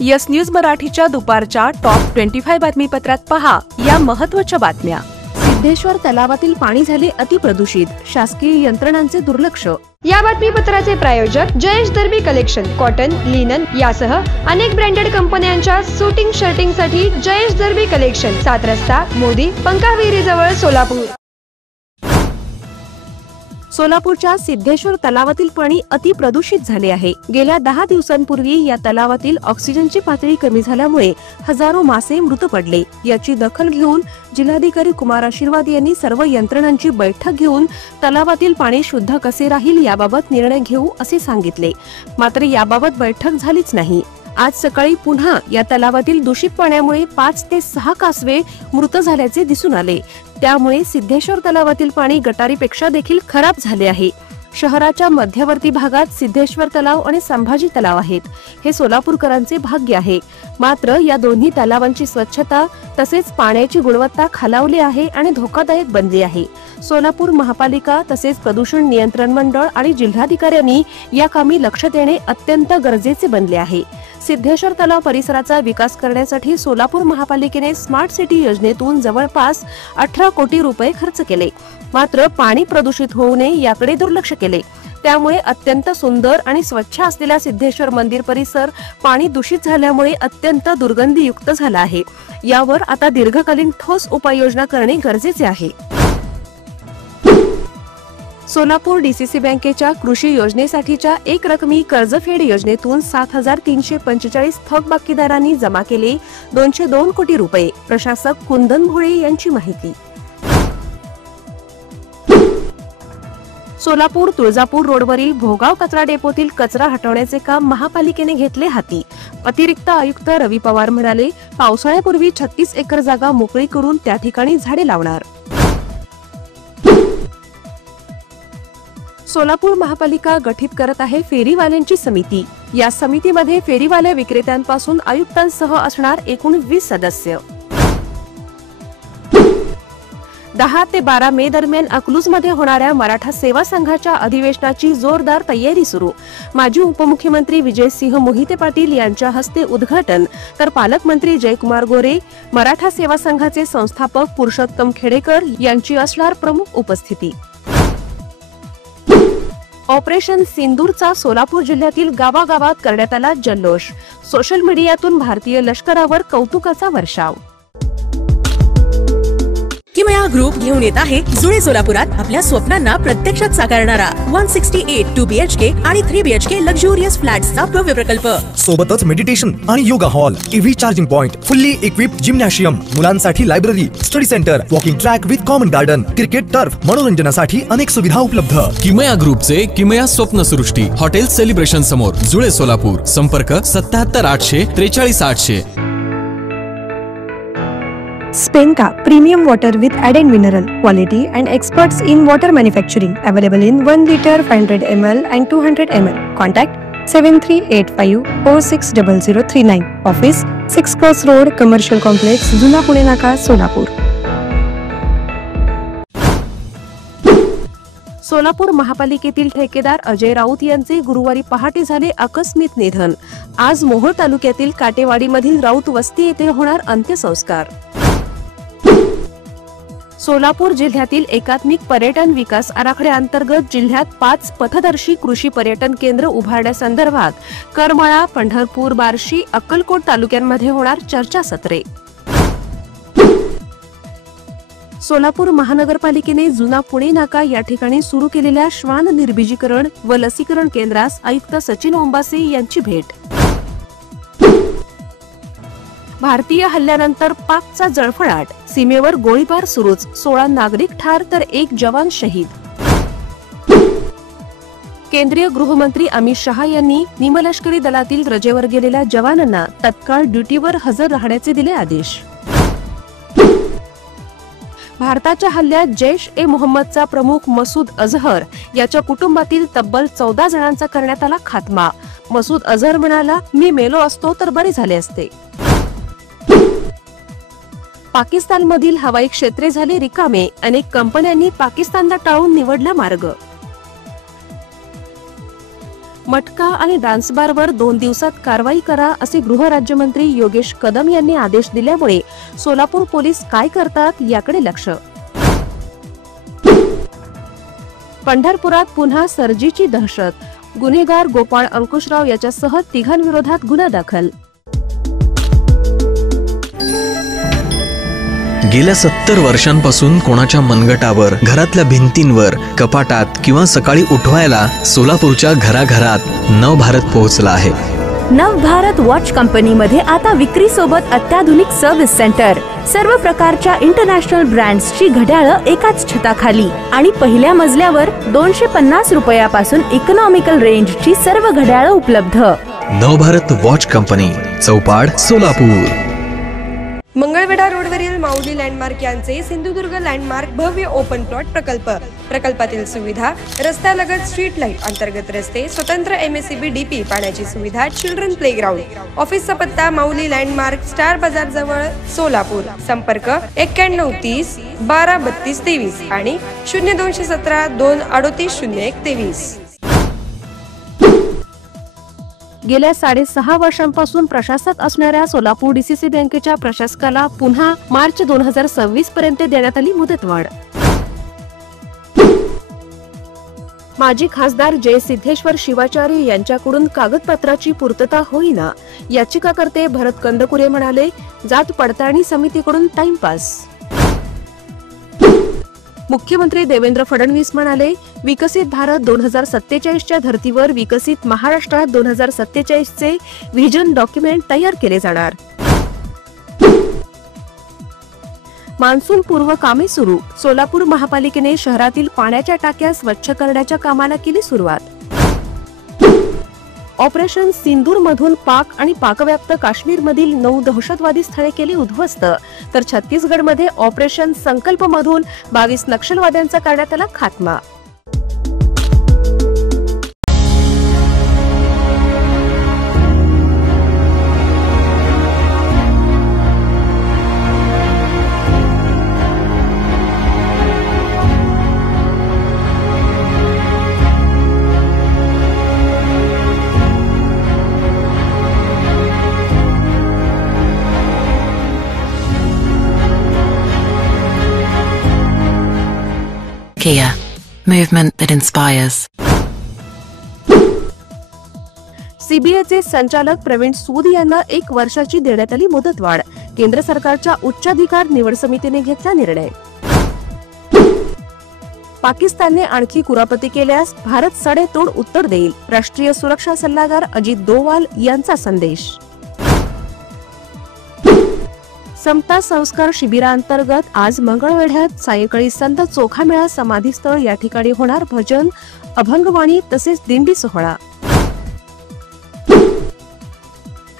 Yes news मराठीच्या दुपारच्या top 25 बातमीपत्रात पहा या महत्त्वाच्या बातम्या। सिद्धेश्वर तलावातील पाणी झाले अतिप्रदूषित, शासकीय यंत्रणांचे दुर्लक्ष। या बातमीपत्राचे प्रायोजक जयेश दर्बी कलेक्शन, कॉटन, लिनन यासह अनेक ब्रँडेड कंपन्यांच्या शूटिंग शर्टिंगसाठी जयेश दर्बी कलेक्शन, 7 रस्ता मोदी, पंकाविहिरी जवळ, सोलापूर। सोलापूरच्या सिद्धेश्वर तलावातील पाणी अतिप्रदूषित झाले आहे। गेल्या 10 दिवसांपूर्वी या तलावातील ऑक्सिजनची पातळी कमी झाल्यामुळे हजारो मासे मृत पडले। याची दखल घेऊन जिल्हाधिकारी कुमार आशीर्वाद यांनी सर्व यंत्रणांची बैठक घेऊन तलावातील पाणी शुद्ध कसे राहील याबाबत निर्णय घेऊ असे सांगितले। मात्र याबाबत बैठक झालीच नाही। आज सकाळी पुन्हा या तलावातील दूषित पाण्यामुळे 5 ते 6 कासवे मृत झाल्याचे दिसून आले। त्यामुळे सिद्धेश्वर तलावातील पाणी गटारीपेक्षा देखील खराब झाले आहे। शहराच्या मध्यवर्ती भागात सिद्धेश्वर तलाव आणि संभाजी तलाव आहेत। हे सोलापूरकरांचे भाग्य आहे। मात्र या दोन्ही तलावांची स्वच्छता तसेच पाण्याची गुणवत्ता खालावली आहे आणि धोकादायक बनली आहे। सोलापूर महापालिका तसेच प्रदूषण नियंत्रण मंडळ आणि जिल्हाधिकाऱ्यांनी या कामी लक्ष देणे अत्यंत गरजेचे बनले आहे। सिद्धेश्वर तलाव परिसराचा विकास करण्यासाठी सोलापूर महापालिकेने स्मार्ट सिटी योजनेतून जवळपास 18 कोटी रुपये खर्च केले। मात्र पाणी प्रदूषित होऊ नये याकडे दुर्लक्ष केले। त्यामुळे अत्यंत सुंदर आणि स्वच्छ असलेला सिद्धेश्वर मंदिर परिसर पाणी दूषित झाल्यामुळे अत्यंत दुर्गंधीयुक्त झाला आहे। यावर आता दीर्घकालीन ठोस उपाययोजना करणे गरजेचे आहे। सोलापूर डीसीसी बँकेच्या कृषी योजनेसाठीच्या एक रकमी कर्जफेड योजनेतून 7345 थकबाकीदारांनी जमा केले 202 कोटी रुपये। प्रशासक कुंदन भोळे यांची माहिती। सोलापूर तुळजापूर रोडवरील भोगाव कचरा डेपोतील कचरा हटवण्याचे काम महापालिकेने घेतले हाती। अतिरिक्त आयुक्त रवी पवार म्हणाले, पावसाळ्यापूर्वी 36 एकर जागा मोकळी करून त्या ठिकाणी झाडे लावणार। सोलापूर महापालिका गठीत करत आहे फेरीवाल्यांची समिती। या समितीमध्ये फेरीवाल्या विक्रेत्यांपासून आयुक्तांसह असणार एकूण 20 सदस्य। 10 ते 12 मे दरम्यान अकलूजमध्ये होणाऱ्या मराठा सेवा संघाच्या अधिवेशनाची जोरदार तयारी सुरू। माजी उपमुख्यमंत्री विजयसिंह मोहिते पाटील यांच्या हस्ते उद्घाटन, तर पालकमंत्री जयकुमार गोरे, मराठा सेवा संघाचे संस्थापक पुरुषोत्तम खेडेकर यांची असणार प्रमुख उपस्थिती। ऑपरेशन सिंदूरचा सोलापूर जिल्ह्यातील गावागावात करण्यात आला जल्लोष। सोशल मीडियातून भारतीय लष्करावर कौतुकाचा वर्षाव। किमया ग्रुप घेऊन येत आहे जुळे सोलापुरात आपल्या स्वप्नांना प्रत्यक्षात साकारणारा 168 2 BHK आणि 3 BHK लक्झुरियस फ्लॅट्सचा भव्य प्रकल्प। सोबतच मेडिटेशन आणि yoga hall, EV charging point, fully equipped gymnasium, मुलांसाठी library, study centre, walking track with common garden, cricket turf, मनोरंजनासाठी अनेक सुविधा उपलब्ध। किमया ग्रुपचे किमया स्वप्नसृष्टी हॉटेल सेलिब्रेशन समोर, जुळे सोलापूर। संपर्क 77 800 43 800। Spenka premium water with added mineral quality and experts in water manufacturing, available in 1 liter, 500 ml and 200 ml. Contact 7385460039. Office 6 Cross Road, Commercial Complex, जुना पुणे नाका, सोलापूर। सोलापूर महापालिकेतील ठेकेदार अजय राऊत यांचे गुरुवारी पहाटे झाले आकस्मिक निधन। आज मोहोळ तालुक्यातील काटेवाडीमधील राऊत वस्ती येथे होणार अंत्यसंस्कार। सोलापूर जिल्ह्यातील एकात्मिक पर्यटन विकास आराखड्याअंतर्गत जिल्ह्यात 5 पथदर्शी कृषी पर्यटन केंद्र उभारण्यासंदर्भात करमाळा, पंढरपूर, बार्शी, अक्कलकोट तालुक्यांमध्ये होणार चर्चासत्रे। सोलापूर महानगरपालिकेने जुना पुणे नाका या ठिकाणी सुरू केलेल्या श्वान निर्बीजीकरण व लसीकरण केंद्रास आयुक्त सचिन ओंबासे यांची भेट। भारतीय हल्ल्यानंतर पाकचा जळफळाट, सीमेवर गोळीबार सुरूच, 16 नागरिक ठार तर 1 जवान शहीद। केंद्रीय गृहमंत्री अमित शहा यांनी निमलष्करी दलातील रजेवर गेलेल्या जवानांना तत्काळ ड्युटीवर हजर राहण्याचे दिले आदेश। भारताच्या हल्ल्यात जैश ए मोहम्मदचा प्रमुख मसूद अझहर याच्या कुटुंबातील तब्बल 14 जणांचा करण्यात आला खात्मा। मसूद अझहर म्हणाला, मी मेलो असतो तर बरे झाले असते। पाकिस्तानमधील हवाई क्षेत्रे झाले रिकामे, अनेक कंपन्यांनी पाकिस्तानला टाळून निवडला मार्ग। मटका आणि डान्स बारवर 2 दिवसात कारवाई करा असे गृहराज्यमंत्री योगेश कदम यांनी आदेश दिल्यामुळे सोलापूर पोलीस काय करतात याकडे लक्ष. पंढरपुरात पुन्हा सर्जीची दहशत. गुन्हेगार गोपाळ अंकुशराव याच्यासह तिघांविरोधात गुन्हा दाखल. गेल्या 70 वर्षांपासून कोणाच्या मनगटावर, घरातल्या भिंतींवर, कपाटात किंवा सकाळी उठवायला सोलापूरच्या घराघरात नवभारत पोहोचला आहे. नवभारत वॉच कंपनीमध्ये आता विक्री सोबत अत्याधुनिक सर्व्हिस सेंटर, सर्व प्रकारच्या इंटरनॅशनल ब्रँड्सची घड्याळं एकाच छताखाली आणि पहिल्या मजल्यावर 250 रुपयापासून इकॉनॉमिकल रेंजची सर्व घड्याळं उपलब्ध. नवभारत वॉच कंपनी, चौपाड, सोलापूर. मंगळवेढा रोडवरील माऊली लँडमार्क यांचे सिंधुदुर्ग लँडमार्क भव्य ओपन प्लॉट प्रकल्पातील सुविधा, रस्त्यालगत स्ट्रीट लाईट, अंतर्गत रस्ते, स्वतंत्र MSCB DP, पाण्याची सुविधा, चिल्ड्रन प्लेग्राउंड. ऑफिसचा पत्ता माऊली लँडमार्क, स्टार बाजार जवळ, सोलापूर. संपर्क 9130 12 32 23 आणि 0217 238 01 23. गेल्या 6.5 वर्षांपासून प्रशासक असणाऱ्या सोलापूर DCC बँकेच्या प्रशासकाला पुन्हा मार्च 2026 पर्यंत देण्यात आली मुदतवाढ. माजी खासदार जय सिद्धेश्वर शिवाचारी यांच्याकडून कागदपत्राची पूर्तता होईना. याचिकाकर्ते भरत कंदकुरे म्हणाले, जात पडताळणी समितीकडून टाइमपास. मुख्यमंत्री देवेंद्र फडणवीस म्हणाले, विकसित भारत 2047च्या धर्तीवर विकसित महाराष्ट्रात 2047चे व्हिजन डॉक्युमेंट तयार केले जाणार. मान्सून पूर्व कामे सुरू. सोलापूर महापालिकेने शहरातील पाण्याच्या टाक्या स्वच्छ करण्याच्या कामाला केली सुरुवात. ऑपरेशन सिंदूर मधून पाक आणि पाकव्याप्त काश्मीरमधील 9 दहशतवादी स्थळे केली उद्ध्वस्त, तर छत्तीसगडमध्ये ऑपरेशन संकल्प मधून 22 नक्षलवाद्यांचा करण्यात आला खात्मा. Kia, movement that inspires. सीबीआयचे संचालक प्रवीण सूद यांना 1 वर्षाची देण्यात आली मुदतवाढ. केंद्र सरकारच्या उच्चाधिकार निवड समितीने घेतला निर्णय. पाकिस्तानने आणखी कुरापती केल्यास भारत सडेतोड उत्तर देईल. राष्ट्रीय सुरक्षा सल्लागार अजित डोवाल यांचा संदेश. समता संस्कार शिबिरांतर्गत आज मंगळवेढ्यात सायंकाळी संत चोखामेळा समाधीस्थळ या ठिकाणी होणार भजन, अभंगवाणी तसेच दिंडी सोहळा.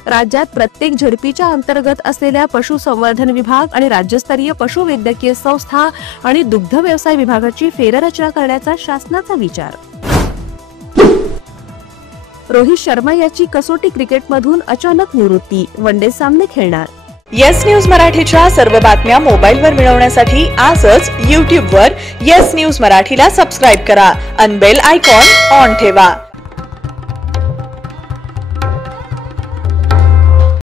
राज्यात प्रत्येक झडपीच्या अंतर्गत असलेल्या पशुसंवर्धन विभाग आणि राज्यस्तरीय पशुवैद्यकीय संस्था आणि दुग्ध व्यवसाय विभागाची फेररचना करण्याचा शासनाचा विचार. रोहित शर्मा याची कसोटी क्रिकेटमधून अचानक निवृत्ती. वनडे सामने खेळणार. येस न्यूज मराठीच्या सर्व बातम्या मोबाईलवर मिळवण्यासाठी आजच YouTube वर येस न्यूज मराठीला सबस्क्राईब करा आणि बेल आयकॉन ऑन ठेवा.